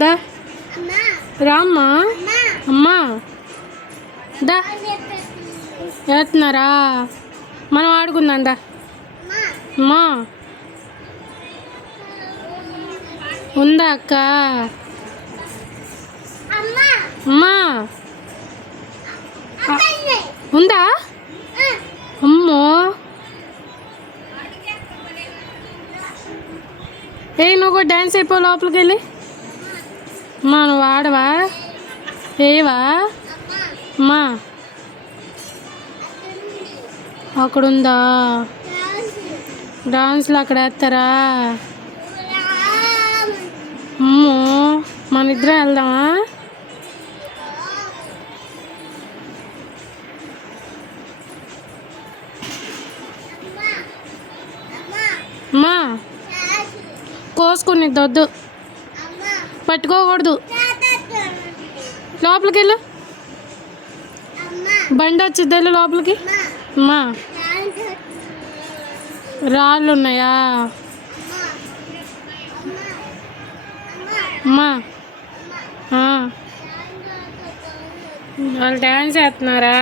దా రామ్మా. అమ్మా దా వేస్తున్నారా? మనం ఆడుకుందాం దా. అమ్మా ఉందా అక్క? అమ్మా ఉందా? అమ్మో నువ్వు కూడా డ్యాన్స్ అయిపో లోపలికి వెళ్ళి. అమ్మా నువ్వు ఆడవా? ఏవా అమ్మా? అక్కడుందా డాన్స్లో? అక్కడ వేస్తారా? అమ్మో మన ఇద్దరం వెళ్దామా? అమ్మా కోసుకుని దొద్దు పట్టుకోకూడదు. లోపలికి వెళ్ళు. బండి వచ్చిద్ది వెళ్ళు లోపలికి. అమ్మా రాళ్ళు ఉన్నాయా? అమ్మా వాళ్ళు డ్యాన్స్ చేస్తున్నారా?